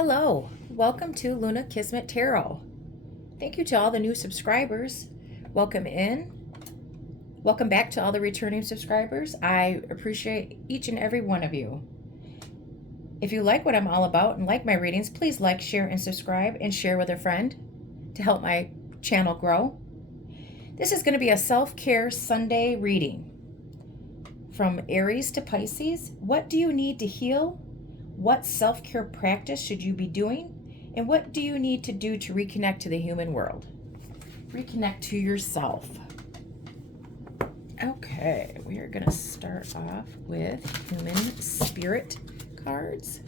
Hello, welcome to Luna Kismet Tarot. Thank you to all the new subscribers. Welcome in. Welcome back to all the returning subscribers. I appreciate each and every one of you. If you like what I'm all about and like my readings, please like, share, and subscribe, and share with a friend to help my channel grow. This is going to be a self-care Sunday reading. From Aries to Pisces, what do you need to heal? What self-care practice should you be doing? And what do you need to do to reconnect to the human world? Reconnect to yourself. Okay, we are going to start off with human spirit cards.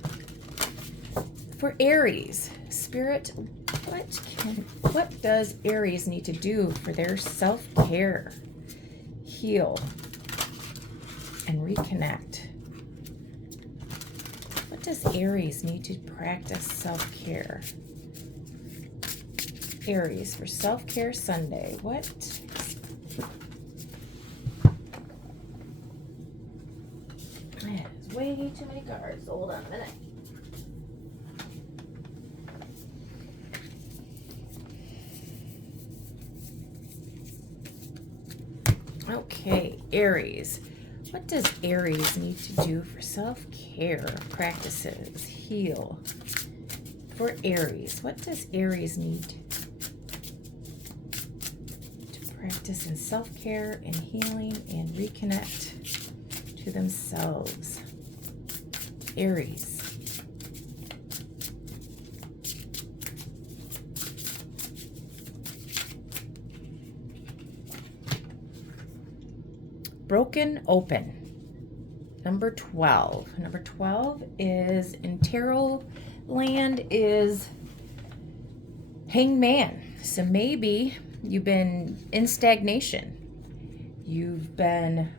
For Aries, Spirit, what does Aries need to do for their self-care, heal, and reconnect? What does Aries need to practice self-care? Aries for self-care Sunday. What? That is way too many cards. Hold on a minute. Okay, Aries. What does Aries need to do for self-care practices? Heal. For Aries, what does Aries need to practice in self-care and healing and reconnect to themselves? Aries. Broken open. Number 12. Number 12 is in tarot land is Hangman. So maybe you've been in stagnation. You've been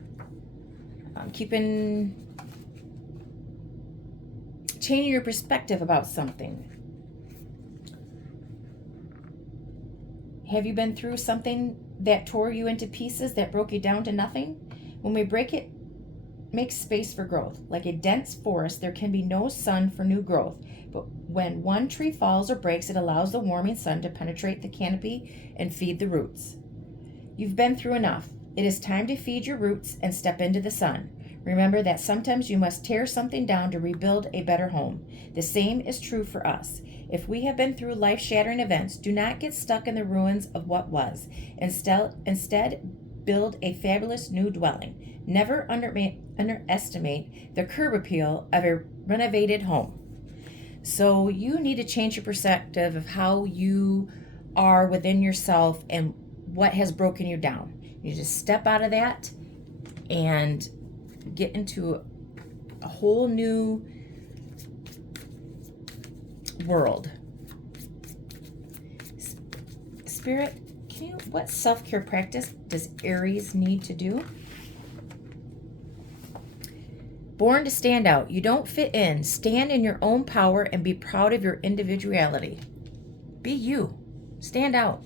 changing your perspective about something. Have you been through something that tore you into pieces, that broke you down to nothing? When we break it, makes space for growth. Like a dense forest, there can be no sun for new growth. But when one tree falls or breaks, it allows the warming sun to penetrate the canopy and feed the roots. You've been through enough. It is time to feed your roots and step into the sun. Remember that sometimes you must tear something down to rebuild a better home. The same is true for us. If we have been through life-shattering events, do not get stuck in the ruins of what was. Instead, build a fabulous new dwelling. Never underestimate the curb appeal of a renovated home. So you need to change your perspective of how you are within yourself and what has broken you down. You need to step out of that and get into a whole new world. Spirit, what self-care practice does Aries need to do? Born to stand out. You don't fit in. Stand in your own power and be proud of your individuality. Be you. Stand out.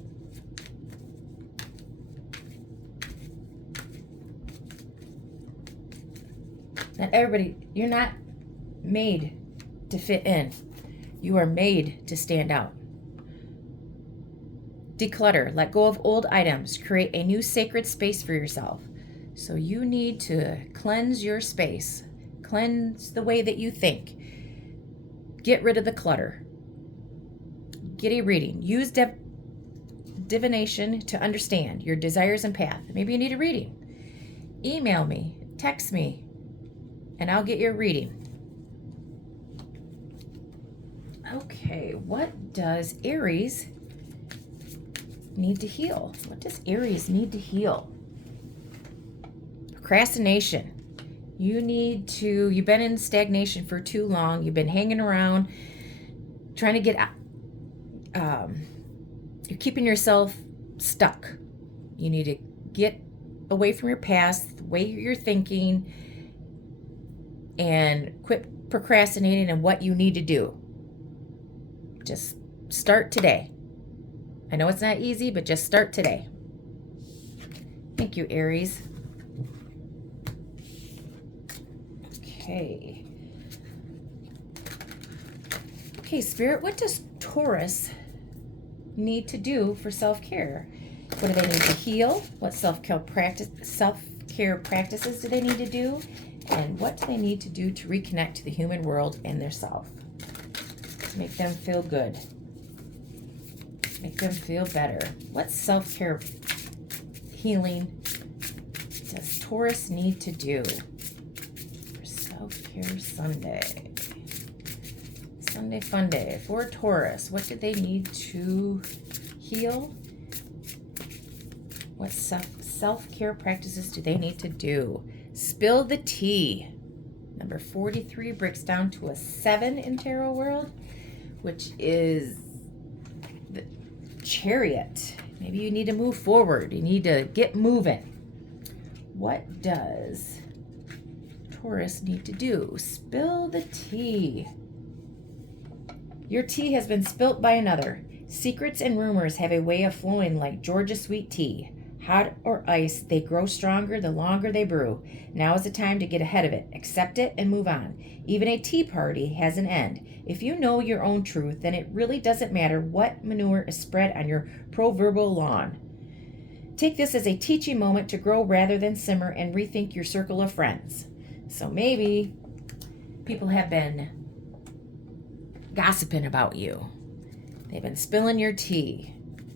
Not everybody, you're not made to fit in. You are made to stand out. Declutter. Let go of old items. Create a new sacred space for yourself. So you need to cleanse your space. Cleanse the way that you think. Get rid of the clutter. Get a reading. Use divination to understand your desires and path. Maybe you need a reading. Email me. Text me. And I'll get your reading. Okay, what does Aries need to heal? What does Aries need to heal? Procrastination. You've been in stagnation for too long. You've been hanging around, trying to get out. You're keeping yourself stuck. You need to get away from your past, the way you're thinking, and quit procrastinating on what you need to do. Just start today. I know it's not easy, but just start today. Thank you, Aries. Okay. Okay, Spirit, what does Taurus need to do for self-care? What do they need to heal? What self-care practices do they need to do? And what do they need to do to reconnect to the human world and their self? Make them feel good. Make them feel better. What self-care healing does Taurus need to do for Self-Care Sunday? Sunday fun day for Taurus. What do they need to heal? What self-care practices do they need to do? Spill the tea. Number 43 breaks down to a 7 in Tarot World, which is the Chariot. Maybe you need to move forward. You need to get moving. What does Taurus need to do? Spill the tea. Your tea has been spilt by another. Secrets and rumors have a way of flowing like Georgia sweet tea. Hot or ice, they grow stronger the longer they brew. Now is the time to get ahead of it. Accept it and move on. Even a tea party has an end. If you know your own truth, then it really doesn't matter what manure is spread on your proverbial lawn. Take this as a teaching moment to grow rather than simmer and rethink your circle of friends. So maybe people have been gossiping about you. They've been spilling your tea.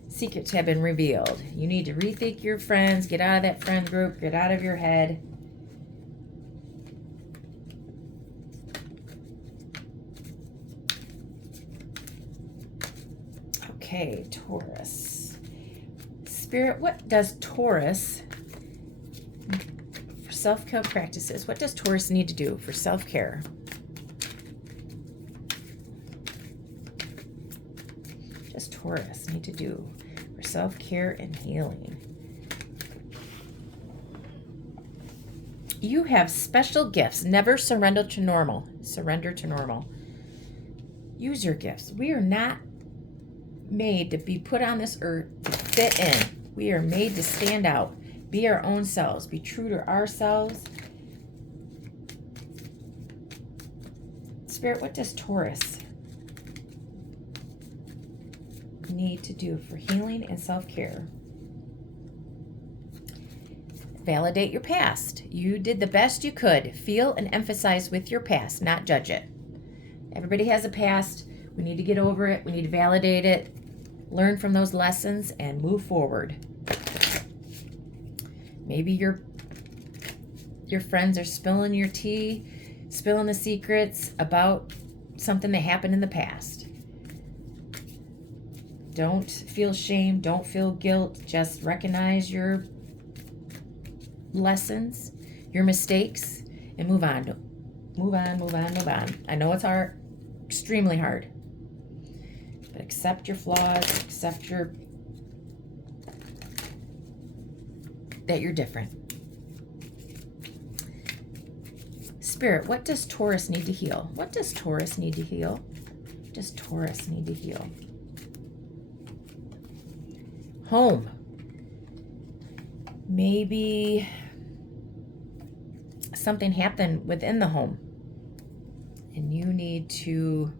Secrets have been revealed. You need to rethink your friends, get out of that friend group, get out of your head. Okay, Taurus. Spirit, what does Taurus, for self-care practices, what does Taurus need to do for self-care? Does Taurus need to do for self-care and healing? You have special gifts. Never surrender to normal. Surrender to normal. Use your gifts. We are not made to be put on this earth to fit in. We are made to stand out. Be our own selves. Be true to ourselves. Spirit, what does Taurus need to do for healing and self-care? Validate your past. You did the best you could. Feel and emphasize with your past, not judge it. Everybody has a past. We need to get over it. We need to validate it, learn from those lessons, and move forward. Maybe your friends are spilling your tea, spilling the secrets about something that happened in the past. Don't feel shame. Don't feel guilt. Just recognize your lessons, your mistakes, and move on. Move on, move on, move on. I know it's hard, extremely hard. But accept your flaws, accept that you're different. Spirit, what does Taurus need to heal? What does Taurus need to heal? What does Taurus need to heal? Home. Maybe something happened within the home and you need to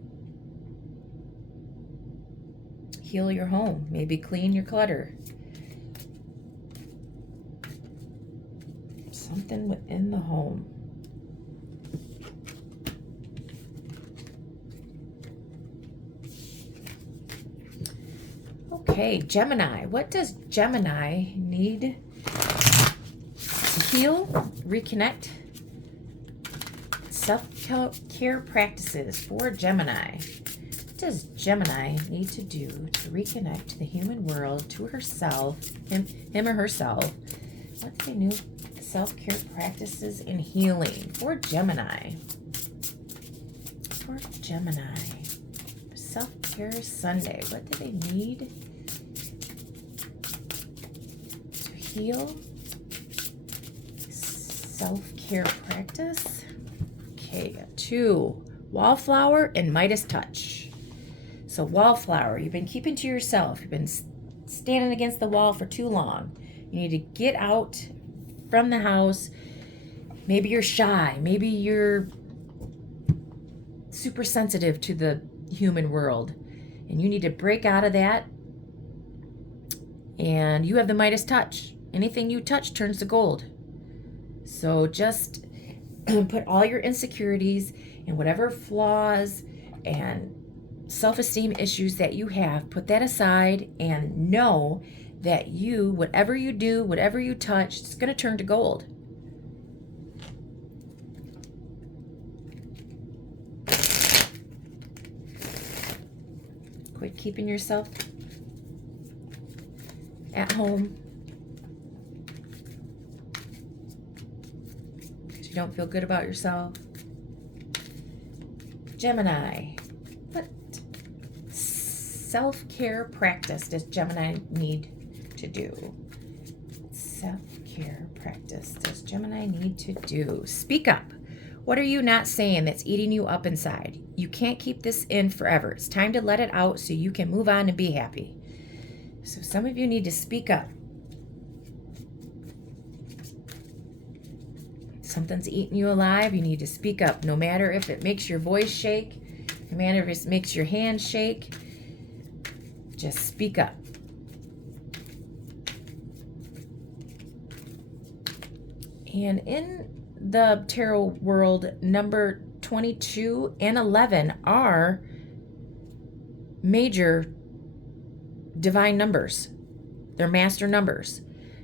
heal your home. Maybe clean your clutter. Something within the home. Okay, Gemini. What does Gemini need to heal, reconnect? Self-care practices for Gemini. What does Gemini need to do to reconnect to the human world, to herself, him or herself? What's the new self-care practices and healing for Gemini? For Gemini. Self-care Sunday. What do they need to heal? Self-care practice. Okay, got 2. Wallflower and Midas touch. So wallflower, you've been keeping to yourself. You've been standing against the wall for too long. You need to get out from the house. Maybe you're shy. Maybe you're super sensitive to the human world. And you need to break out of that. And you have the Midas touch. Anything you touch turns to gold. So just put all your insecurities and whatever flaws and self-esteem issues that you have, put that aside and know that you, whatever you do, whatever you touch, it's going to turn to gold. Quit keeping yourself at home because you don't feel good about yourself. Gemini, what self-care practice does Gemini need to do? Self-care practice does Gemini need to do? Speak up. What are you not saying that's eating you up inside? You can't keep this in forever. It's time to let it out so you can move on and be happy. So some of you need to speak up. Something's eating you alive. You need to speak up. No matter if it makes your voice shake, no matter if it makes your hands shake, just speak up. And in the tarot world, number 22 and 11 are major divine numbers. They're master numbers.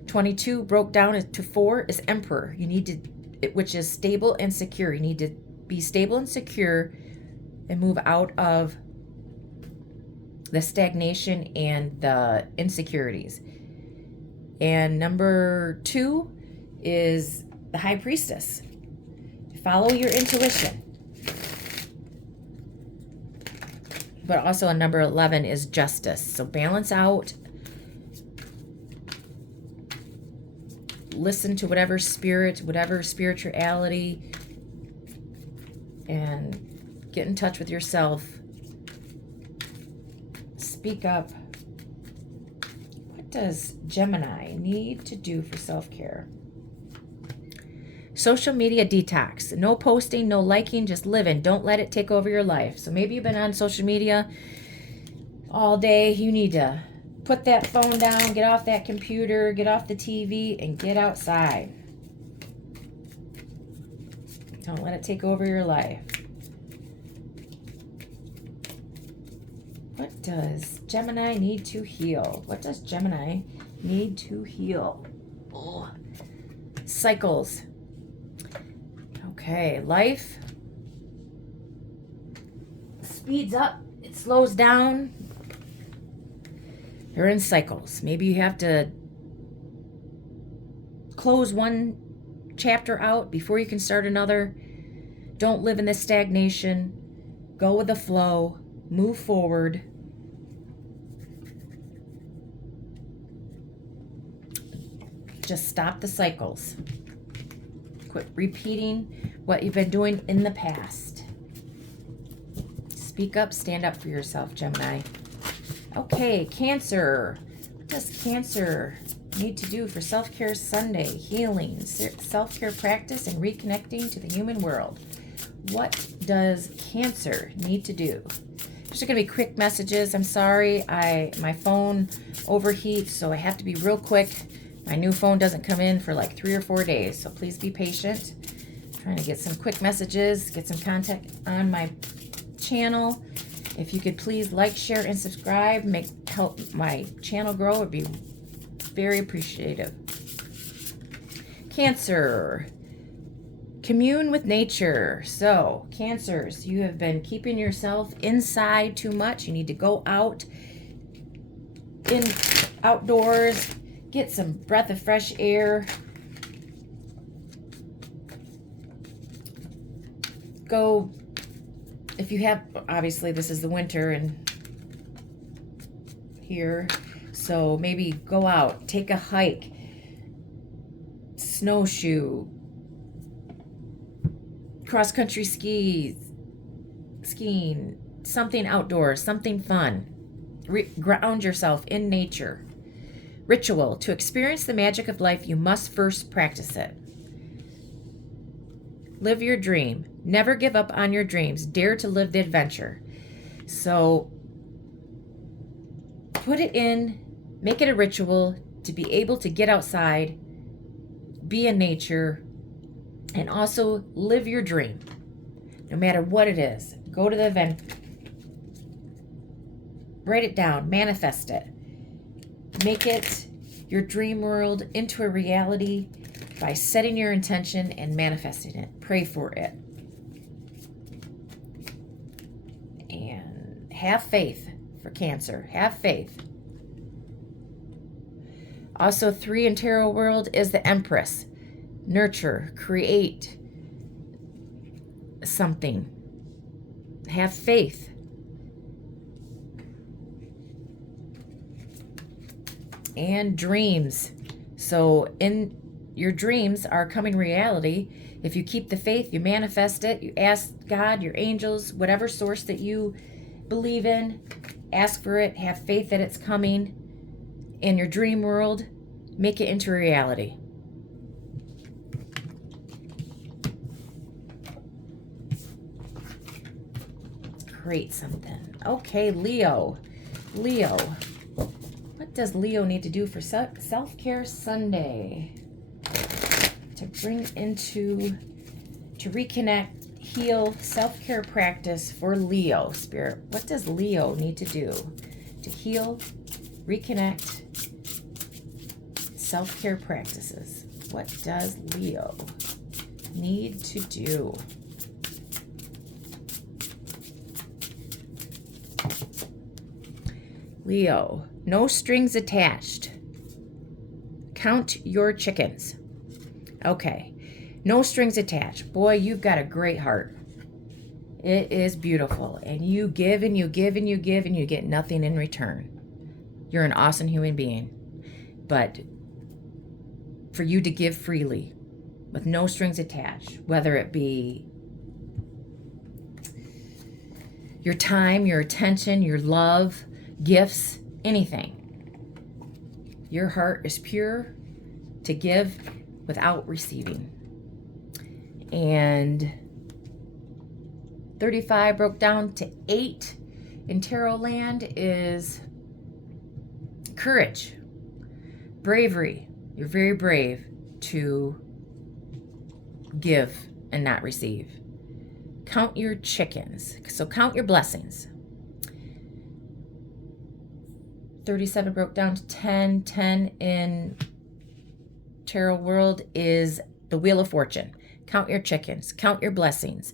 22 broke down to 4 is Emperor. You need to, which is stable and secure. You need to be stable and secure and move out of the stagnation and the insecurities. And number 2 is the High Priestess. Follow your intuition. But also a number 11 is Justice. So balance out. Listen to whatever spirit, whatever spirituality, and get in touch with yourself. Speak up. What does Gemini need to do for self-care? Social media detox. No posting, no liking, just living. Don't let it take over your life. So maybe you've been on social media all day. You need to put that phone down, get off that computer, get off the TV, and get outside. Don't let it take over your life. What does Gemini need to heal? What does Gemini need to heal? Oh. Cycles. Okay, life speeds up, it slows down. They're in cycles. Maybe you have to close one chapter out before you can start another. Don't live in this stagnation. Go with the flow. Move forward. Just stop the cycles. Quit repeating what you've been doing in the past. Speak up, stand up for yourself, Gemini. Okay, Cancer. What does Cancer need to do for Self-Care Sunday? Healing, self-care practice, and reconnecting to the human world. What does Cancer need to do? There's going to be quick messages. I'm sorry, my phone overheats, so I have to be real quick. My new phone doesn't come in for like 3 or 4 days, so please be patient. I'm trying to get some quick messages, get some content on my channel. If you could please like, share, and subscribe, help my channel grow, it would be very appreciative. Cancer. Commune with nature. So, Cancers, you have been keeping yourself inside too much. You need to go out, outdoors, get some breath of fresh air. Go, if you have, obviously this is the winter and here, so maybe go out, take a hike, snowshoe, cross-country skiing, something outdoors, something fun. Ground yourself in nature. Ritual. To experience the magic of life, you must first practice it. Live your dream. Never give up on your dreams. Dare to live the adventure. So put it in, make it a ritual to be able to get outside, be in nature, and also live your dream. No matter what it is, go to the event, write it down, manifest it. Make it your dream world into a reality by setting your intention and manifesting it. Pray for it. And have faith for Cancer. Have faith. Also, 3 in tarot world is the Empress. Nurture, create something. Have faith. And dreams. So in your dreams are coming reality. If you keep the faith, you manifest it, you ask God, your angels, whatever source that you believe in, ask for it, have faith that it's coming in your dream world, make it into reality. Create something. Okay, Leo. Leo. What does Leo need to do for Self-Care Sunday? To bring into, to reconnect, heal, self-care practice for Leo, Spirit. What does Leo need to do to heal, reconnect, self-care practices? What does Leo need to do? Leo, no strings attached. Count your chickens. Okay, no strings attached. Boy, you've got a great heart. It is beautiful. And you give and you give and you give and you get nothing in return. You're an awesome human being. But for you to give freely with no strings attached, whether it be your time, your attention, your love, gifts, anything. Your heart is pure to give without receiving. And 35 broke down to 8 in tarot land is courage, bravery. You're very brave to give and not receive. Count your chickens. So count your blessings. 37 broke down to 10. 10 in tarot world is the Wheel of Fortune. Count your chickens. Count your blessings.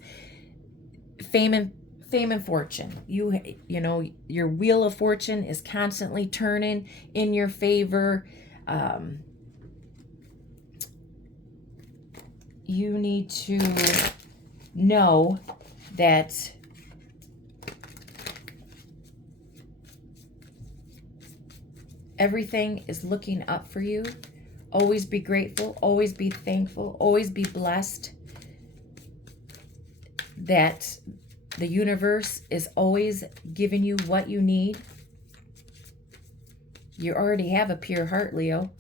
Fame and fortune. You know, your Wheel of Fortune is constantly turning in your favor. You need to know that everything is looking up for you. Always be grateful. Always be thankful. Always be blessed that the universe is always giving you what you need. You already have a pure heart, Leo.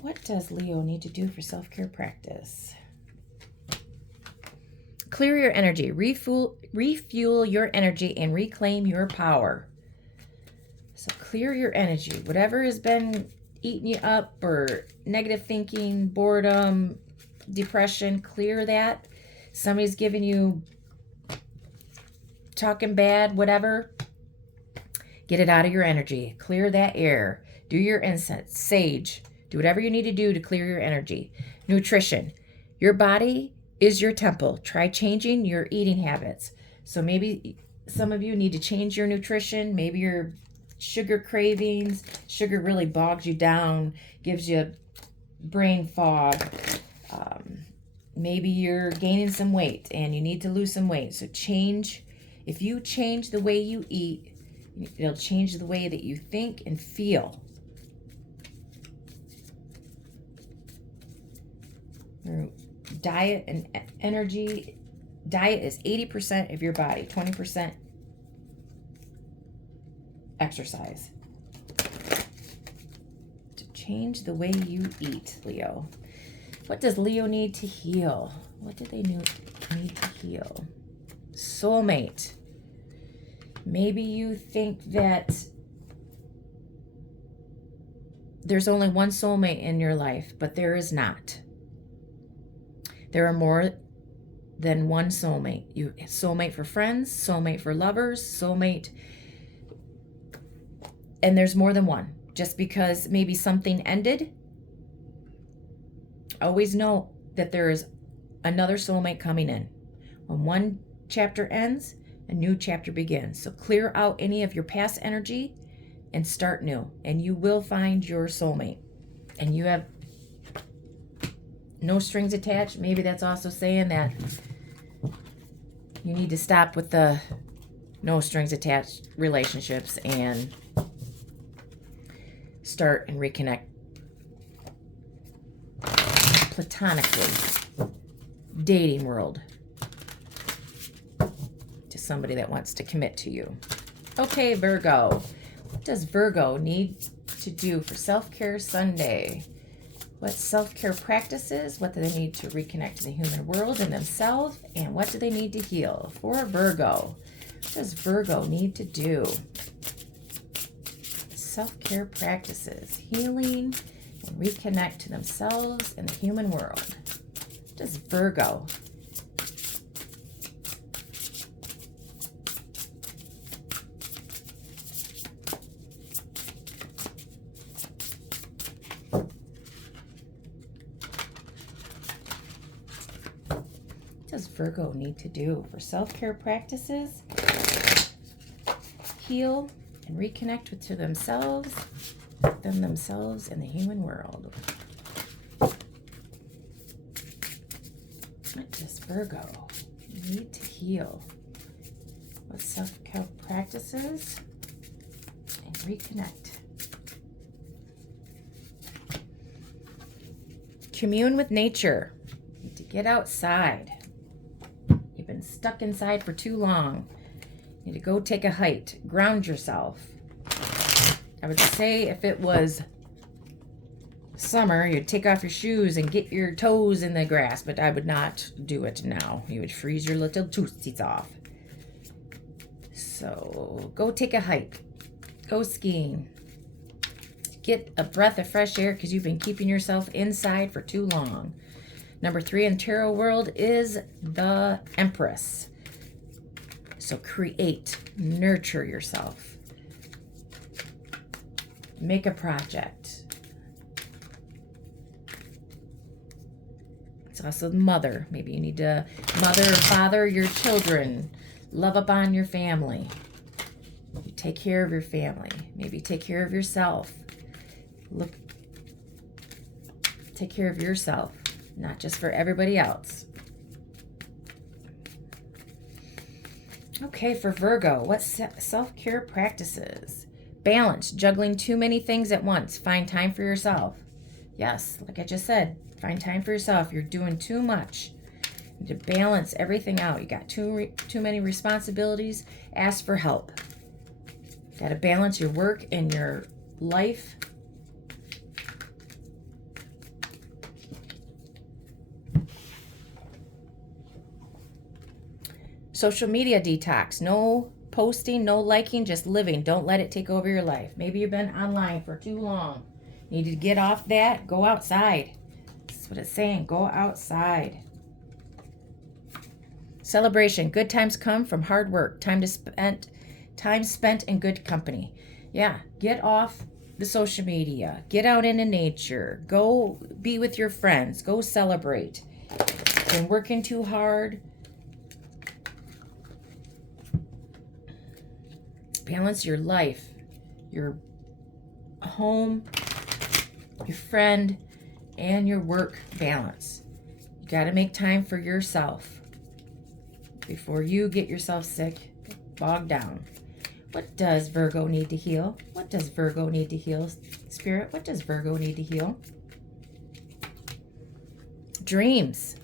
What does Leo need to do for self-care practice? Clear your energy. Refuel your energy and reclaim your power. So clear your energy. Whatever has been eating you up, or negative thinking, boredom, depression, clear that. Somebody's giving you, talking bad, whatever. Get it out of your energy. Clear that air. Do your incense, sage. Do whatever you need to do to clear your energy. Nutrition. Your body is your temple. Try changing your eating habits. So maybe some of you need to change your nutrition. Maybe your sugar cravings. Sugar really bogs you down, gives you brain fog. Maybe you're gaining some weight and you need to lose some weight. So change. If you change the way you eat, it'll change the way that you think and feel. Diet and energy. Diet is 80% of your body, 20% exercise. To change the way you eat, Leo. What does Leo need to heal? What do they need need to heal? Soulmate. Maybe you think that there's only one soulmate in your life, but there is not. There are more than one soulmate. You soulmate for friends, soulmate for lovers, soulmate, and there's more than one. Just because maybe something ended, always know that there is another soulmate coming in. When one chapter ends, a new chapter begins. So clear out any of your past energy and start new, and you will find your soulmate. And you have no strings attached. Maybe that's also saying that you need to stop with the no strings attached relationships and start and reconnect platonically, dating world, to somebody that wants to commit to you. Okay, Virgo. What does Virgo need to do for Self-Care Sunday? What self-care practices? What do they need to reconnect to the human world and themselves? And what do they need to heal? For Virgo, what does Virgo need to do? Self-care practices, healing, and reconnect to themselves and the human world. What does Virgo? What does Virgo need to do for self-care practices? Heal and reconnect to themselves and the human world. What does Virgo need to heal? What self-care practices and reconnect? Commune with nature. Need to get outside. You've been stuck inside for too long. You need to go take a hike. Ground yourself. I would say if it was summer, you'd take off your shoes and get your toes in the grass, but I would not do it now. You would freeze your little toesies off. So go take a hike. Go skiing. Get a breath of fresh air because you've been keeping yourself inside for too long. Number 3 in tarot world is the Empress. So create, nurture yourself. Make a project. It's also mother. Maybe you need to mother or father your children. Love up on your family. You take care of your family. Maybe take care of yourself. Take care of yourself, not just for everybody else. Okay, for Virgo, what self-care practices? Balance, juggling too many things at once. Find time for yourself. Yes, like I just said, find time for yourself. You're doing too much. You need to balance everything out. You got too many responsibilities. Ask for help. You got to balance your work and your life. Social media detox. No posting, no liking, just living. Don't let it take over your life. Maybe you've been online for too long. You need to get off that. Go outside. That's what it's saying. Go outside. Celebration. Good times come from hard work. Time spent in good company. Yeah, get off the social media. Get out into nature. Go be with your friends. Go celebrate. Been working too hard. Balance your life, your home, your friend, and your work balance. You got to make time for yourself before you get yourself sick, bogged down. What does Virgo need to heal? What does Virgo need to heal, Spirit? What does Virgo need to heal? Dreams.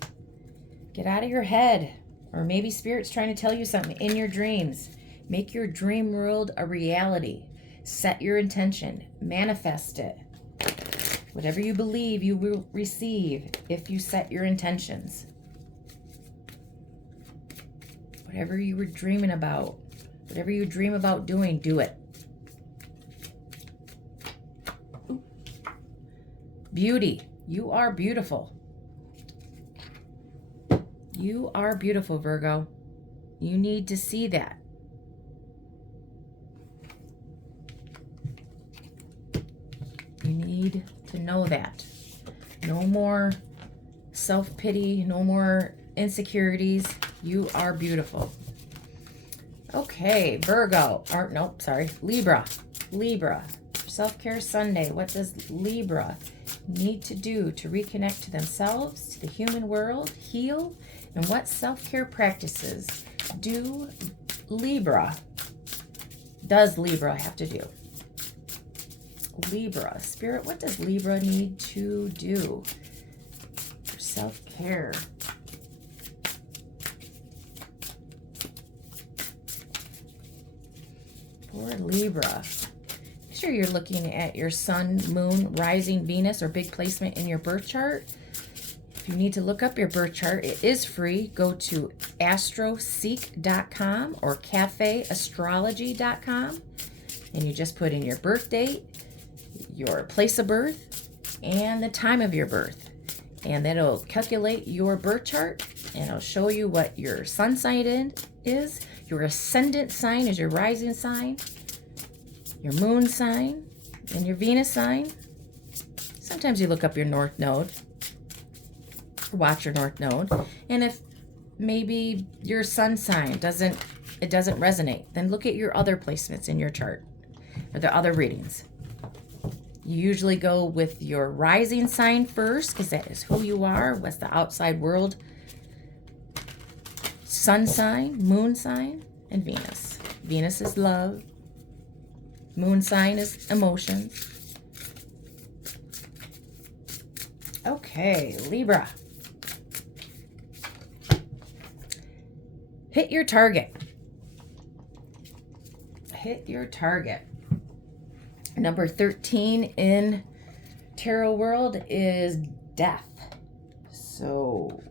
Get out of your head. Or maybe Spirit's trying to tell you something in your dreams. Make your dream world a reality. Set your intention. Manifest it. Whatever you believe, you will receive if you set your intentions. Whatever you were dreaming about, whatever you dream about doing, do it. Ooh. Beauty. You are beautiful. You are beautiful, Virgo. You need to see that. You need to know that. No more self-pity, no more insecurities. You are beautiful. Okay, Virgo, or nope, sorry, Libra. Libra, Self-Care Sunday. What does Libra need to do to reconnect to themselves, to the human world, heal? And what self-care practices does Libra have to do? Libra, Spirit, what does Libra need to do for self-care? For Libra. Make sure you're looking at your sun, moon, rising Venus, or big placement in your birth chart. If you need to look up your birth chart, it is free. Go to astroseek.com or cafeastrology.com, and you just put in your birth date, your place of birth, and the time of your birth. And that'll calculate your birth chart, and it'll show you what your sun sign is. Your ascendant sign is your rising sign, your moon sign, and your Venus sign. Sometimes you look up your north node, watch your north node, and if maybe your sun sign doesn't resonate, then look at your other placements in your chart or the other readings. You usually go with your rising sign first because that is who you are, what's the outside world. Sun sign, moon sign, and Venus. Venus is love. Moon sign is emotions. Okay, Libra. Hit your target. Hit your target. Number 13 in tarot world is death. So,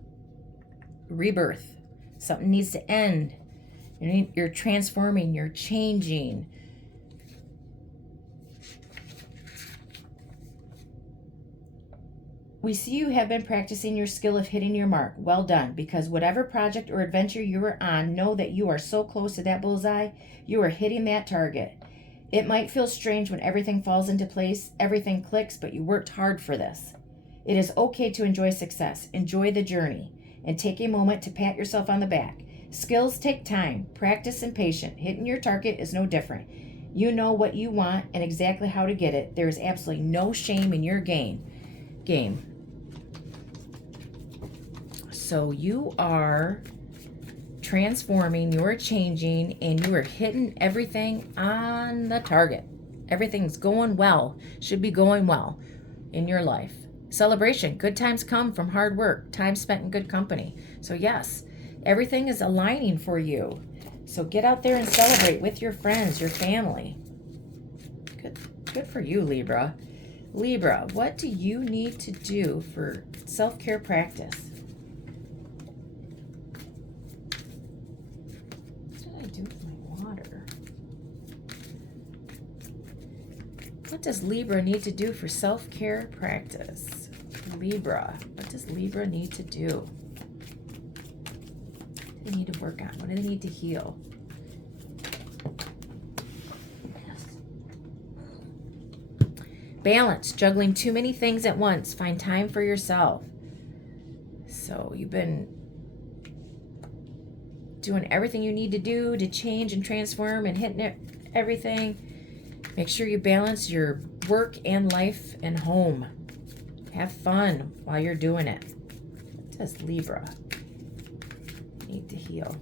rebirth. Something needs to end. You're transforming, you're changing. We see you have been practicing your skill of hitting your mark. Well done, because whatever project or adventure you are on, know that you are so close to that bullseye. You are hitting that target. It might feel strange when everything falls into place, everything clicks, but you worked hard for this. It is okay to enjoy success. Enjoy the journey, and take a moment to pat yourself on the back. Skills take time, practice, and patience. Hitting your target is no different. You know what you want and exactly how to get it. There is absolutely no shame in your game. So you are transforming, you're changing, and you are hitting everything on the target. Everything's going well, should be going well in your life. Celebration, good times come from hard work, time spent in good company. So yes, everything is aligning for you. So get out there and celebrate with your friends, your family. Good for you, Libra. Libra, what do you need to do for self-care practice? What did I do with my water? What does Libra need to do for self-care practice? Libra, what does Libra need to do? What do they need to work on? What do they need to heal? Balance, juggling too many things at once. Find time for yourself. So you've been doing everything you need to do to change and transform and hitting everything. Make sure you balance your work and life and home. Have fun while you're doing it. What does Libra need to heal?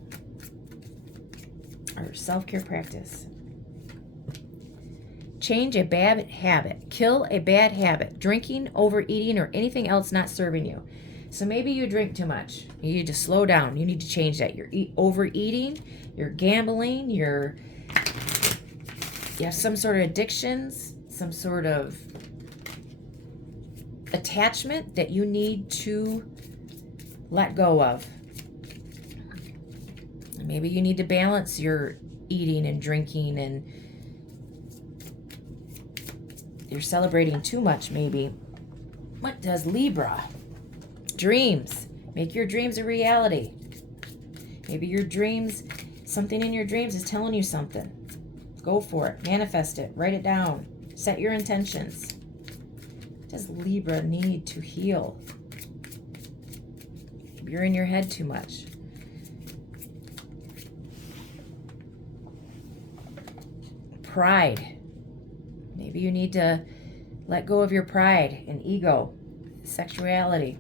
Or self-care practice. Change a bad habit. Kill a bad habit. Drinking, overeating, or anything else not serving you. So maybe you drink too much. You need to slow down. You need to change that. You're overeating, you're gambling, you have some sort of addictions, some sort of attachment that you need to let go of. Maybe you need to balance your eating and drinking, and you're celebrating too much maybe. What does Libra? Dreams. Make your dreams a reality. Maybe your dreams, something in your dreams is telling you something. Go for it. Manifest it. Write it down. Set your intentions. What does Libra need to heal? Maybe you're in your head too much. Pride. Maybe you need to let go of your pride and ego. Sexuality.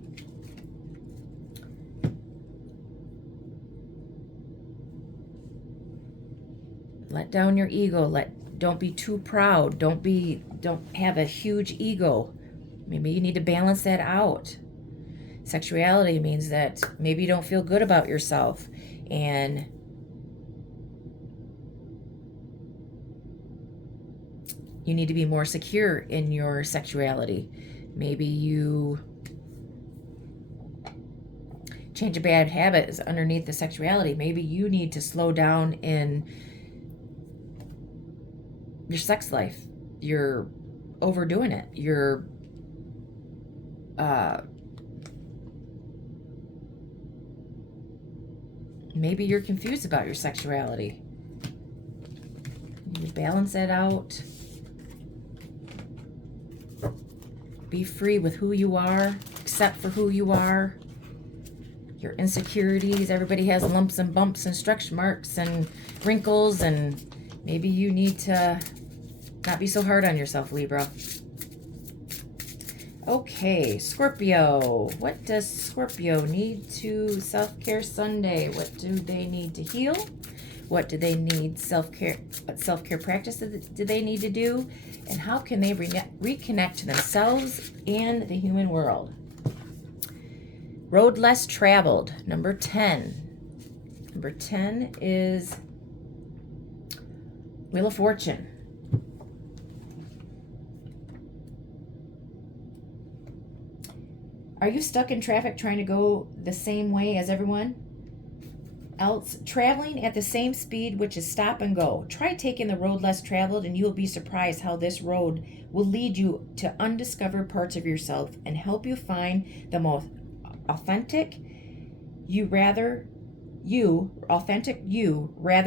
Let down your ego. Don't be too proud. Don't have a huge ego. Maybe you need to balance that out. Sexuality means that maybe you don't feel good about yourself, and you need to be more secure in your sexuality. Maybe you change a bad habit is underneath the sexuality. Maybe you need to slow down in your sex life. You're overdoing it. Maybe you're confused about your sexuality. You balance it out. Be free with who you are. Accept for who you are. Your insecurities. Everybody has lumps and bumps and stretch marks and wrinkles, and maybe you need to not be so hard on yourself, Libra. Okay, Scorpio. What does Scorpio need to self-care Sunday? What do they need to heal? What do they need self-care? What self-care practices do they need to do? And how can they reconnect to themselves and the human world? Road less traveled, number 10. Number 10 is Wheel of Fortune. Are you stuck in traffic trying to go the same way as everyone else? Traveling at the same speed, which is stop and go. Try taking the road less traveled, and you will be surprised how this road will lead you to undiscovered parts of yourself and help you find the most authentic you, rather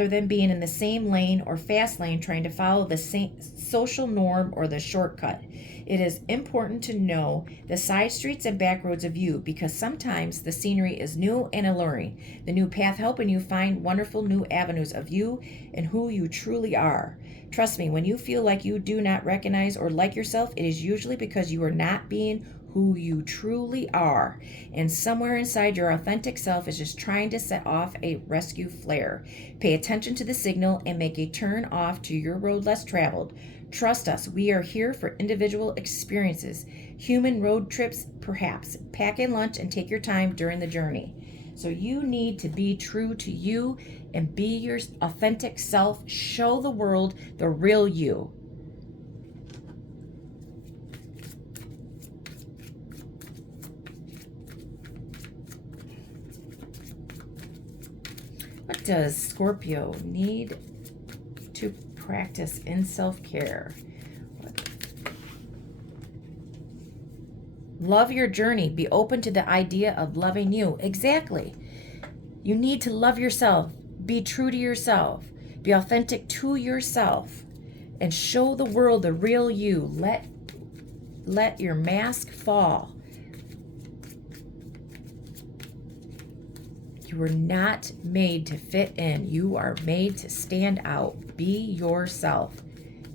than being in the same lane or fast lane trying to follow the same social norm or the shortcut. It is important to know the side streets and back roads of you, because sometimes the scenery is new and alluring. The new path helping you find wonderful new avenues of you and who you truly are. Trust me, when you feel like you do not recognize or like yourself, it is usually because you are not being who you truly are, and somewhere inside your authentic self is just trying to set off a rescue flare. Pay attention to the signal and make a turn off to your road less traveled. Trust us, we are here for individual experiences. Human road trips, perhaps. Pack a lunch and take your time during the journey. So you need to be true to you and be your authentic self. Show the world the real you. What does Scorpio need to practice in self-care? Love your journey. Be open to the idea of loving you. Exactly. You need to love yourself. Be true to yourself. Be authentic to yourself. And show the world the real you. Let your mask fall. You were not made to fit in. You are made to stand out. Be yourself.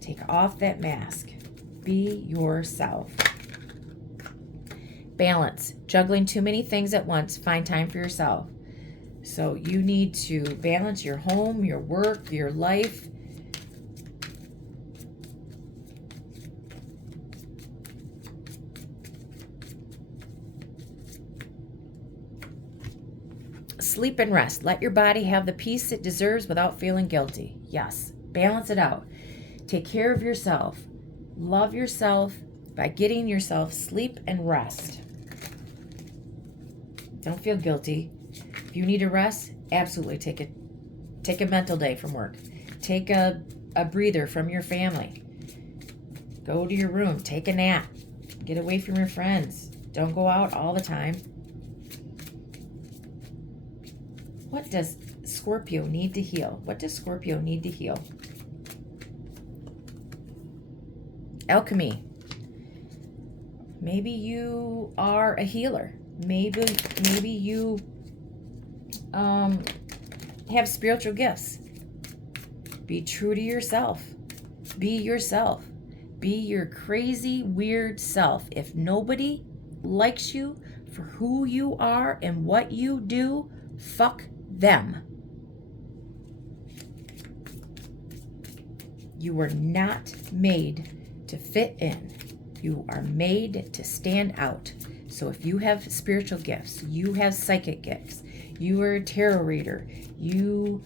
Take off that mask. Be yourself. Balance. Juggling too many things at once. Find time for yourself. So you need to balance your home, your work, your life. Sleep and rest. Let your body have the peace it deserves without feeling guilty. Yes. Balance it out. Take care of yourself. Love yourself by getting yourself sleep and rest. Don't feel guilty. If you need to rest, absolutely take Take a mental day from work. Take a breather from your family. Go to your room. Take a nap. Get away from your friends. Don't go out all the time. What does Scorpio need to heal? What does Scorpio need to heal? Alchemy. Maybe you are a healer. Maybe you have spiritual gifts. Be true to yourself. Be yourself. Be your crazy, weird self. If nobody likes you for who you are and what you do, fuck them. You were not made to fit in. You are made to stand out. So if you have spiritual gifts, you have psychic gifts, you are a tarot reader, you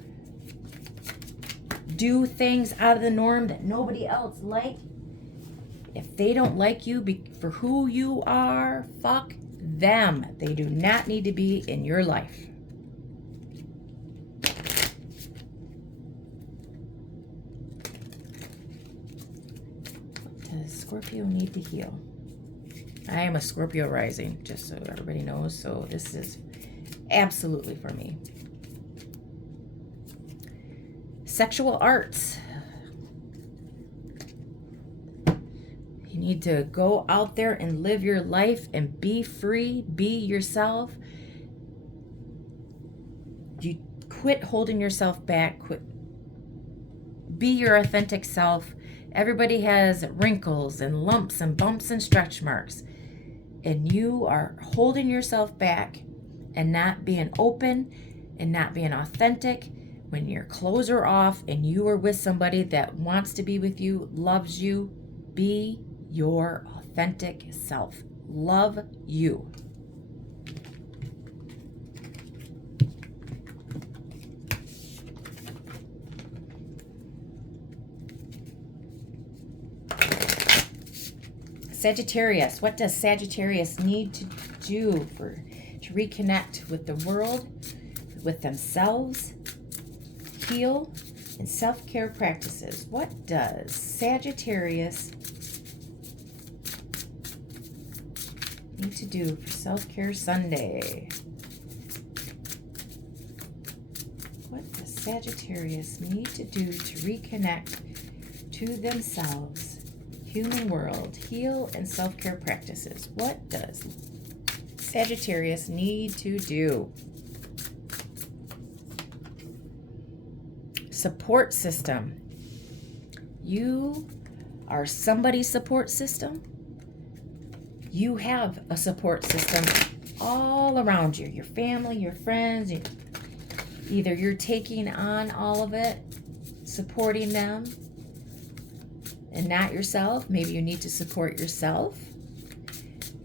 do things out of the norm that nobody else likes, if they don't like you for who you are, fuck them. They do not need to be in your life. What does Scorpio need to heal? I am a Scorpio rising, just so everybody knows, so this is absolutely for me. Sexual arts. You need to go out there and live your life and be free, be yourself. You quit holding yourself back, be your authentic self. Everybody has wrinkles and lumps and bumps and stretch marks. And you are holding yourself back and not being open and not being authentic when your clothes are off and you are with somebody that wants to be with you, loves you. Be your authentic self. Love you. Sagittarius. What does Sagittarius need to do to reconnect with the world, with themselves, heal, and self-care practices? What does Sagittarius need to do for Self-Care Sunday? What does Sagittarius need to do to reconnect to themselves, human world, heal, and self-care practices? What does Sagittarius need to do? Support system. You are somebody's support system. You have a support system all around you. Your family, your friends. Either you're taking on all of it, supporting them, and not yourself. Maybe you need to support yourself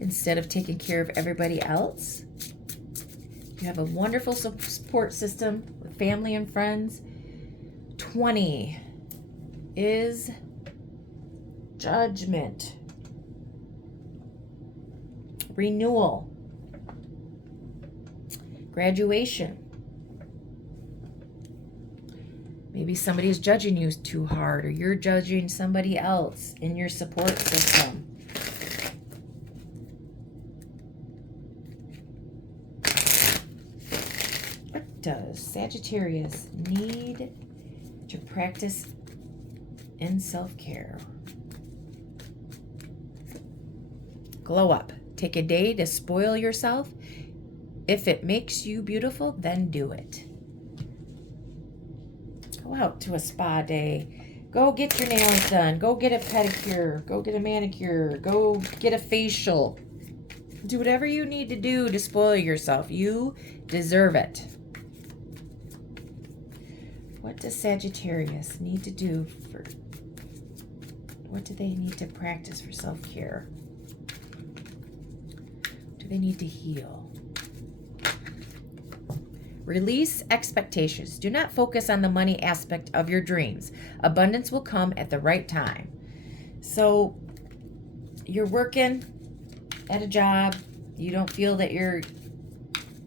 instead of taking care of everybody else. You have a wonderful support system with family and friends. 20 is Judgment. Renewal. Graduation. Maybe somebody's judging you too hard, or you're judging somebody else in your support system. What does Sagittarius need to practice in self-care? Glow up. Take a day to spoil yourself. If it makes you beautiful, then do it. Go out to a spa day. Go get your nails done. Go get a pedicure. Go get a manicure. Go get a facial. Do whatever you need to do to spoil yourself. You deserve it. What does Sagittarius need to do for... What do they need to practice for self-care? Do they need to heal? Release expectations. Do not focus on the money aspect of your dreams. Abundance will come at the right time. So you're working at a job. You don't feel that you're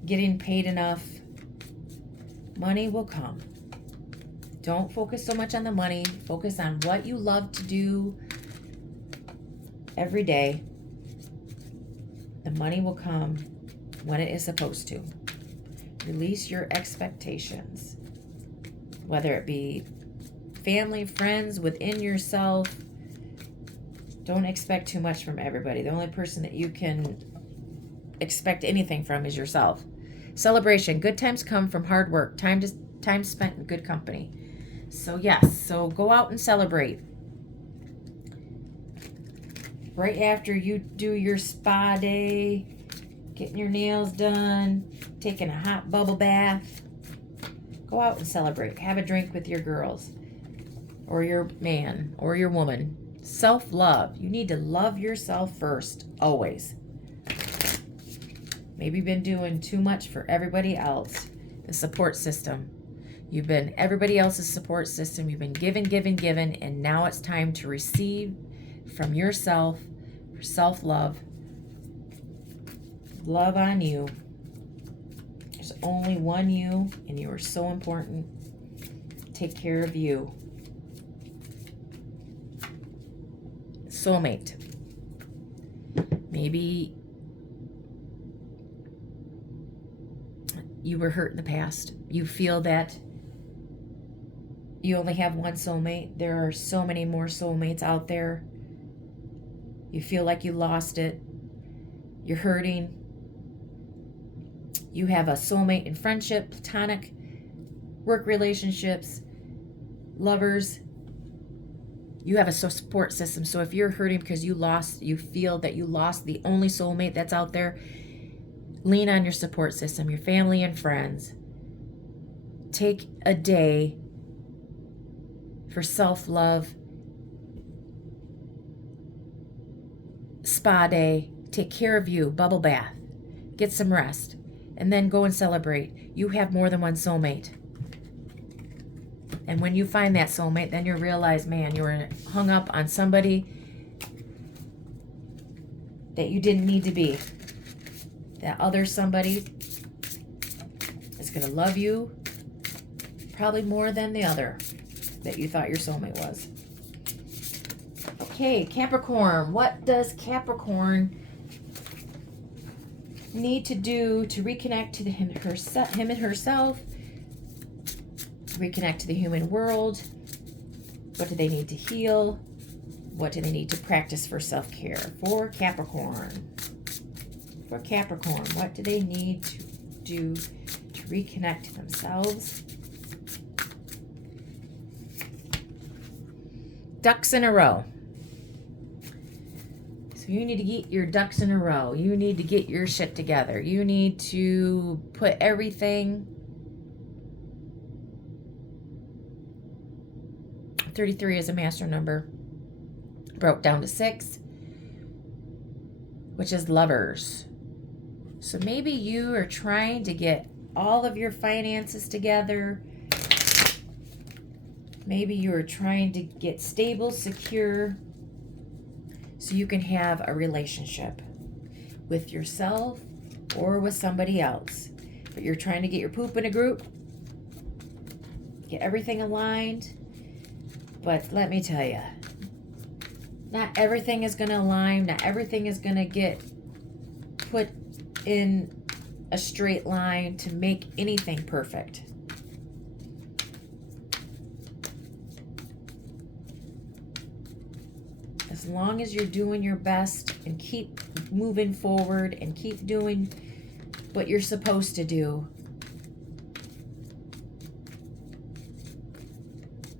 getting paid enough. Money will come. Don't focus so much on the money. Focus on what you love to do every day. The money will come when it is supposed to. Release your expectations, whether it be family, friends, within yourself. Don't expect too much from everybody. The only person that you can expect anything from is yourself. Celebration. Good times come from hard work. Time spent in good company. So yes, so go out and celebrate. Right after you do your spa day, getting your nails done, taking a hot bubble bath, go out and celebrate. Have a drink with your girls or your man or your woman. Self-love. You need to love yourself first, always. Maybe you've been doing too much for everybody else. The support system. You've been everybody else's support system. You've been given, and now it's time to receive from yourself for self-love. Love on you. There's only one you, and you are so important. Take care of you. Soulmate. Maybe you were hurt in the past. You feel that you only have one soulmate. There are so many more soulmates out there. You feel like you lost it. You're hurting. You have a soulmate in friendship, platonic, work relationships, lovers. You have a support system. So if you're hurting because you feel that you lost the only soulmate that's out there, lean on your support system, your family and friends. Take a day for self-love. Spa day. Take care of you. Bubble bath. Get some rest. And then go and celebrate. You have more than one soulmate. And when you find that soulmate, then you realize, man, you were hung up on somebody that you didn't need to be. That other somebody is going to love you probably more than the other that you thought your soulmate was. Okay, Capricorn. What does Capricorn need to do to reconnect to him and herself? Reconnect to the human world. What do they need to heal? What do they need to practice for self-care? For Capricorn. For Capricorn, what do they need to do to reconnect to themselves? Ducks in a row. So you need to get your ducks in a row. You need to get your shit together. You need to put everything. 33 is a master number. Broke down to 6, which is lovers. So maybe you are trying to get all of your finances together. Maybe you are trying to get stable, secure, so you can have a relationship with yourself or with somebody else. But you're trying to get your poop in a group, get everything aligned. But let me tell you, not everything is going to align. Not everything is going to get put in a straight line to make anything perfect. As long as you're doing your best and keep moving forward and keep doing what you're supposed to do,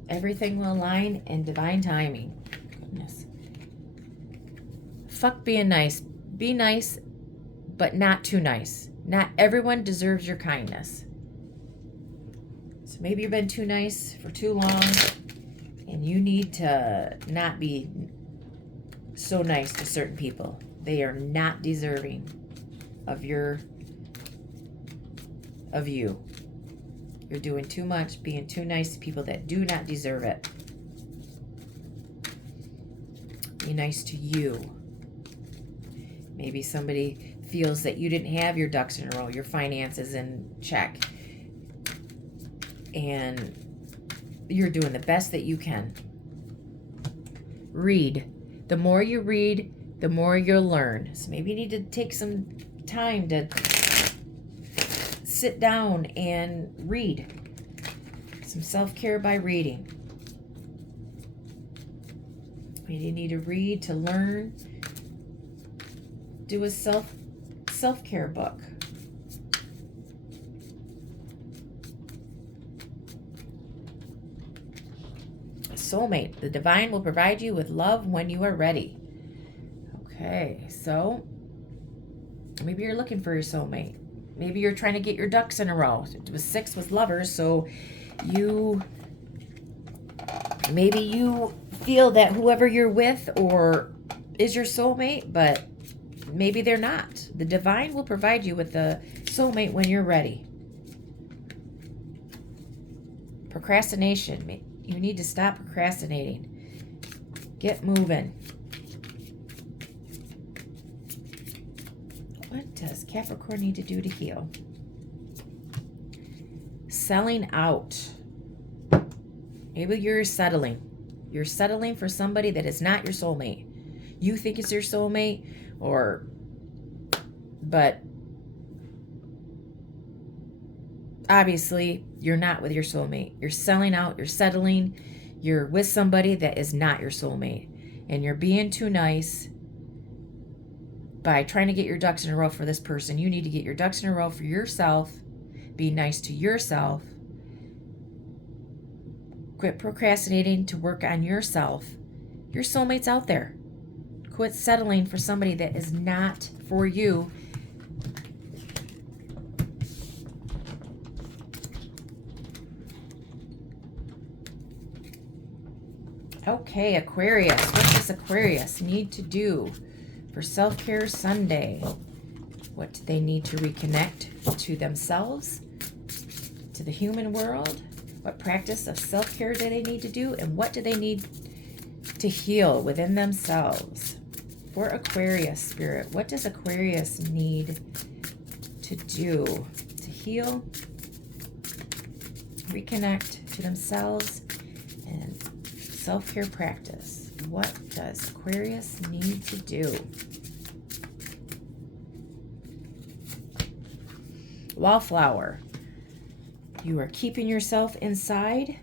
everything will align in divine timing. Goodness. Fuck being nice. Be nice, but not too nice. Not everyone deserves your kindness. So maybe you've been too nice for too long, and you need to not be so nice to certain people. They are not deserving of you. You're doing too much, being too nice to people that do not deserve it. Be nice to you. Maybe somebody feels that you didn't have your ducks in a row, your finances in check. And you're doing the best that you can. Read. The more you read, the more you'll learn. So maybe you need to take some time to sit down and read. Some self-care by reading. You need to read to learn. Do a self-care book. Soulmate. The divine will provide you with love when you are ready. Okay, so maybe you're looking for your soulmate. Maybe you're trying to get your ducks in a row. It was 6 with lovers, so maybe you feel that whoever you're with or is your soulmate, but maybe they're not. The divine will provide you with a soulmate when you're ready. Procrastination. You need to stop procrastinating. Get moving. What does Capricorn need to do to heal? Selling out. Maybe you're settling. You're settling for somebody that is not your soulmate. You think it's your soulmate, but obviously you're not with your soulmate. You're selling out, you're settling, you're with somebody that is not your soulmate. And you're being too nice by trying to get your ducks in a row for this person. You need to get your ducks in a row for yourself. Be nice to yourself. Quit procrastinating to work on yourself. Your soulmate's out there. Quit settling for somebody that is not for you. Okay, Aquarius. What does Aquarius need to do for Self-Care Sunday? What do they need to reconnect to themselves, to the human world? What practice of self-care do they need to do? And what do they need to heal within themselves? For Aquarius, Spirit, what does Aquarius need to do to heal, reconnect to themselves, and self-care practice? What does Aquarius need to do? Wallflower. You are keeping yourself inside.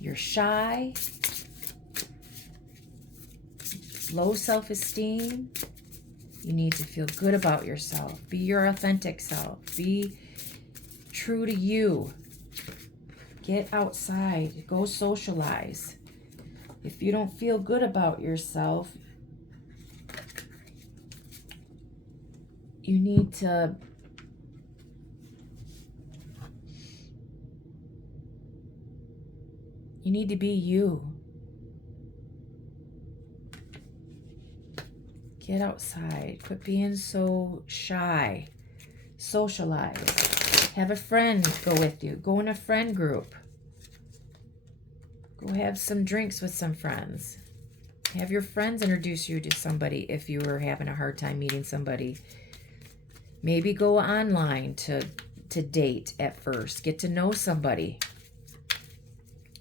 You're shy. Low self-esteem. You need to feel good about yourself. Be your authentic self. Be true to you. Get outside. Go socialize. If you don't feel good about yourself, you need to be you. Get outside. Quit being so shy. Socialize. Have a friend go with you. Go in a friend group. Go have some drinks with some friends. Have your friends introduce you to somebody if you were having a hard time meeting somebody. Maybe go online to date at first. Get to know somebody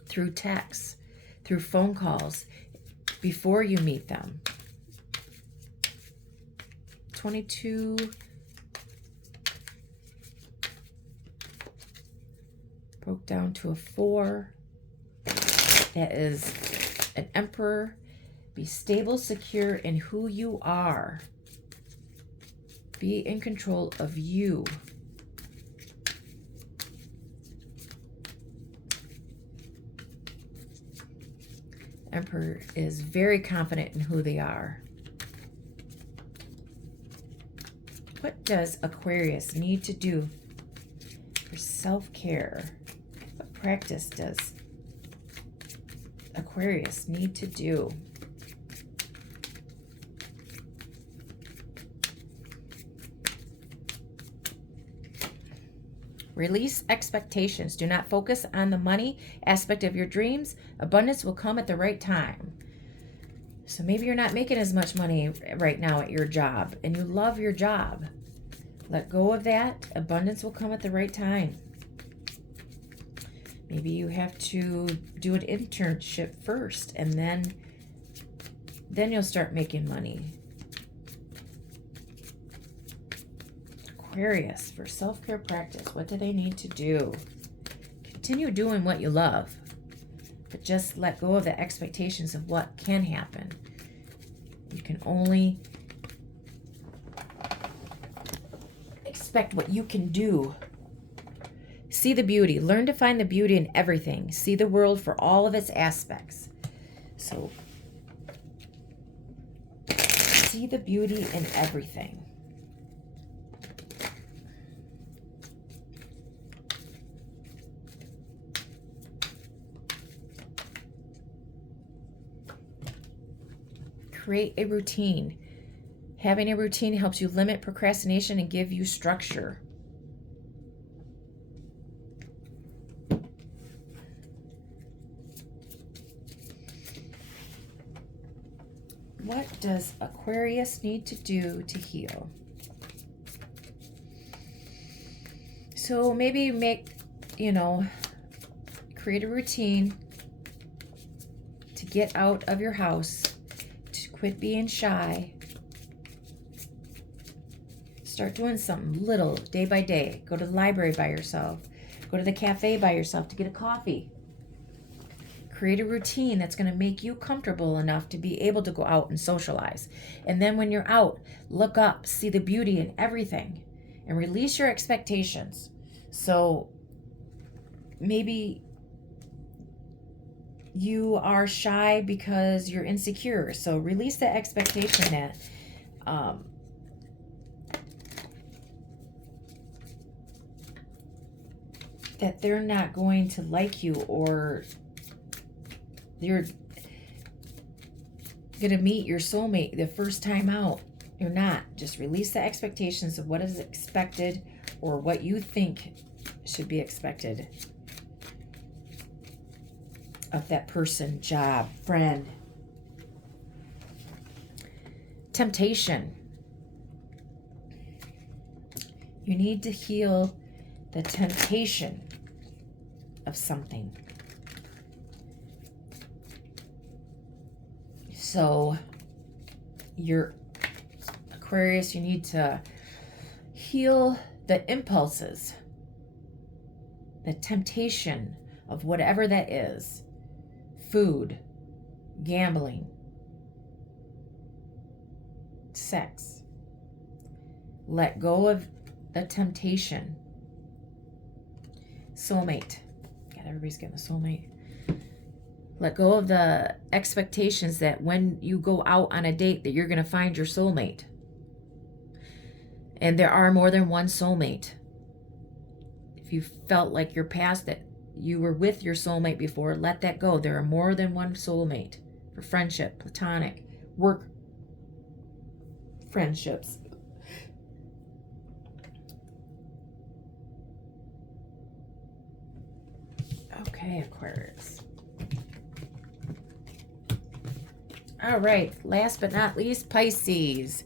through text, through phone calls, before you meet them. 22. Broke down to a 4. That is an Emperor. Be stable, secure in who you are. Be in control of you. Emperor is very confident in who they are. What does Aquarius need to do for self-care? What practice does Aquarius need to do? Release expectations. Do not focus on the money aspect of your dreams. Abundance will come at the right time. So maybe you're not making as much money right now at your job and you love your job. Let go of that. Abundance will come at the right time. Maybe you have to do an internship first, and then you'll start making money. Aquarius, for self-care practice, what do they need to do? Continue doing what you love, but just let go of the expectations of what can happen. You can only expect what you can do. See the beauty. Learn to find the beauty in everything. See the world for all of its aspects. So, see the beauty in everything. Create a routine. Having a routine helps you limit procrastination and give you structure. What does Aquarius need to do to heal? So maybe create a routine to get out of your house, to quit being shy. Start doing something little day by day. Go to the library by yourself. Go to the cafe by yourself to get a coffee. Create a routine that's going to make you comfortable enough to be able to go out and socialize. And then when you're out, look up, see the beauty in everything, and release your expectations. So maybe you are shy because you're insecure. So release the expectation that they're not going to like you, or you're going to meet your soulmate the first time out. You're not. Just release the expectations of what is expected or what you think should be expected of that person, job, friend. Temptation. You need to heal the temptation of something. So, you're Aquarius, you need to heal the impulses, the temptation of whatever that is. Food, gambling, sex. Let go of the temptation. Soulmate. God, everybody's getting a soulmate. Let go of the expectations that when you go out on a date that you're going to find your soulmate. And there are more than one soulmate. If you felt like your past that you were with your soulmate before, let that go. There are more than one soulmate for friendship, platonic, work friendships. Okay, Aquarius. All right, last but not least, Pisces.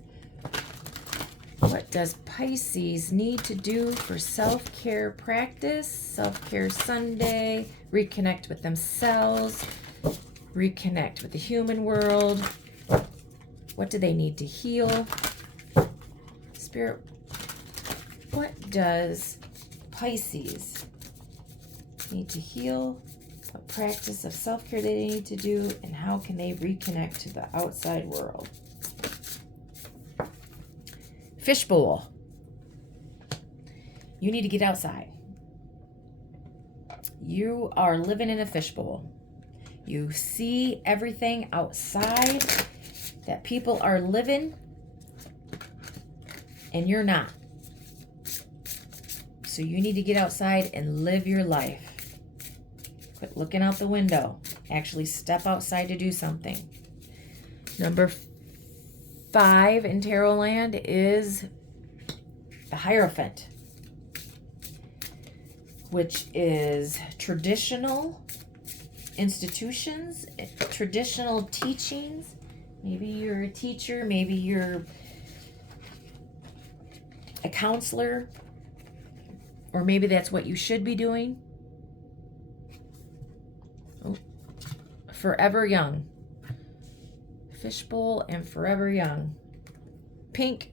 What does Pisces need to do for self-care practice? Self-care Sunday, reconnect with themselves, reconnect with the human world. What do they need to heal? Spirit, what does Pisces need to heal? What practice of self-care they need to do, and how can they reconnect to the outside world? Fishbowl. You need to get outside. You are living in a fishbowl. You see everything outside that people are living, and you're not. So you need to get outside and live your life. Quit looking out the window. Actually step outside to do something. Number 5 in Tarot land is the Hierophant, which is traditional institutions, traditional teachings. Maybe you're a teacher, maybe you're a counselor, or maybe that's what you should be doing. Oh, forever young. Fishbowl and forever young. Pink,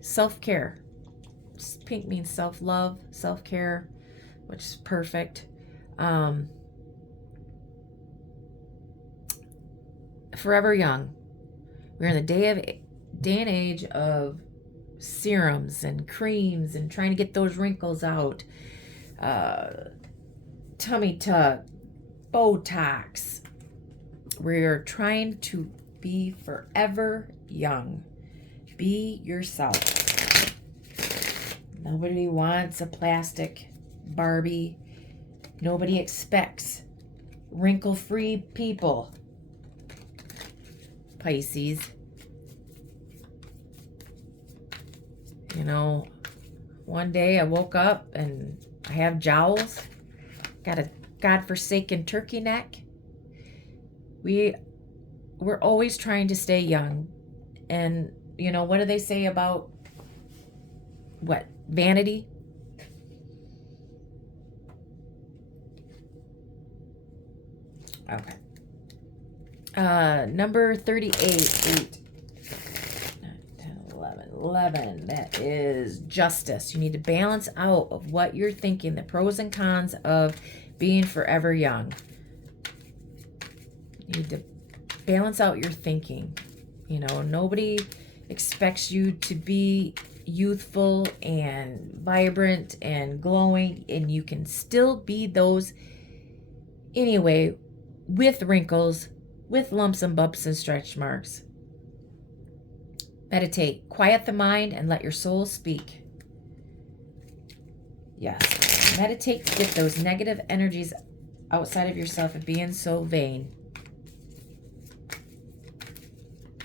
self-care. Pink means self-love, self-care, which is perfect. Forever young. We're in the day and age of serums and creams and trying to get those wrinkles out. Tummy tuck, Botox. We're trying to be forever young. Be yourself. Nobody wants a plastic Barbie. Nobody expects wrinkle-free people. Pisces. You know, one day I woke up and I have jowls. Got a godforsaken turkey neck. We're always trying to stay young. And, you know, what do they say about what? Vanity? Okay. Number 38, 8, 9, 10, 11, that is justice. You need to balance out of what you're thinking, the pros and cons of being forever young. You need to balance out your thinking. You know, nobody expects you to be youthful and vibrant and glowing, and you can still be those anyway, with wrinkles, with lumps and bumps and stretch marks. Meditate. Quiet the mind and let your soul speak. Yes. Meditate to get those negative energies outside of yourself and being so vain.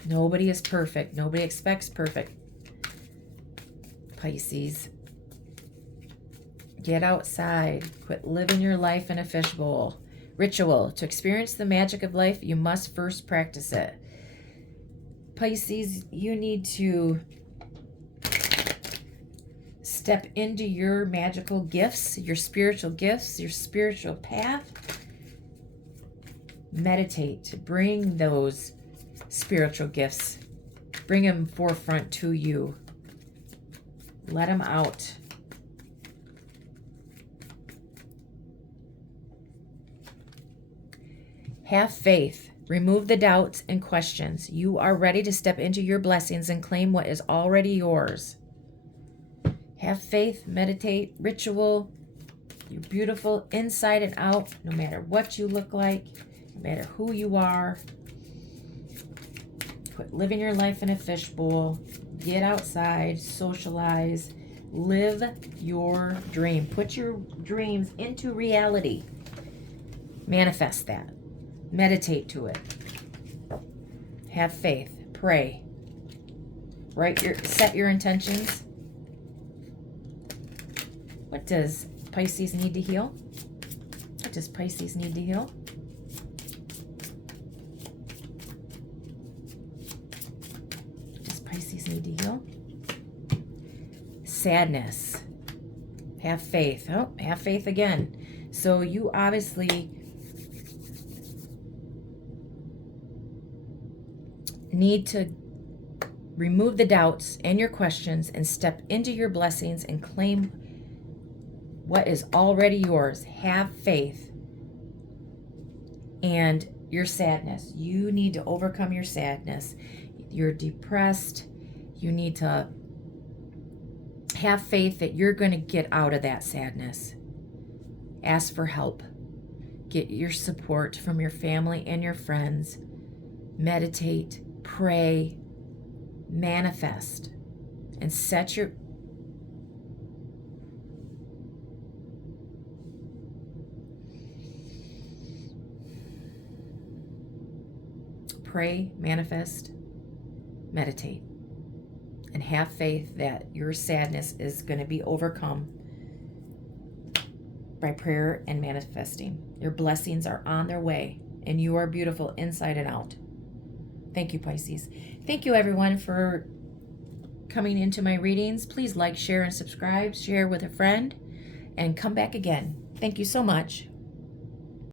Nobody is perfect. Nobody expects perfect. Pisces. Get outside. Quit living your life in a fishbowl. Ritual. To experience the magic of life, you must first practice it. Pisces, you need to step into your magical gifts, your spiritual path. Meditate to bring those spiritual gifts. Bring them forefront to you. Let them out. Have faith. Remove the doubts and questions. You are ready to step into your blessings and claim what is already yours. Have faith, meditate, ritual. You're beautiful inside and out, no matter what you look like, no matter who you are. Quit living your life in a fishbowl. Get outside, socialize, live your dream. Put your dreams into reality. Manifest that. Meditate to it. Have faith. Pray. Set your intentions. What does Pisces need to heal? What does Pisces need to heal? What does Pisces need to heal? Sadness. Have faith. Oh, have faith again. So you obviously need to remove the doubts and your questions and step into your blessings and claim what is already yours. Have faith. And your sadness. You need to overcome your sadness. You're depressed. You need to have faith that you're going to get out of that sadness. Ask for help. Get your support from your family and your friends. Meditate. Pray, manifest, and set your pray, manifest, meditate, and have faith that your sadness is going to be overcome by prayer and manifesting. Your blessings are on their way, and you are beautiful inside and out. Thank you, Pisces. Thank you, everyone, for coming into my readings. Please like, share, and subscribe. Share with a friend. And come back again. Thank you so much.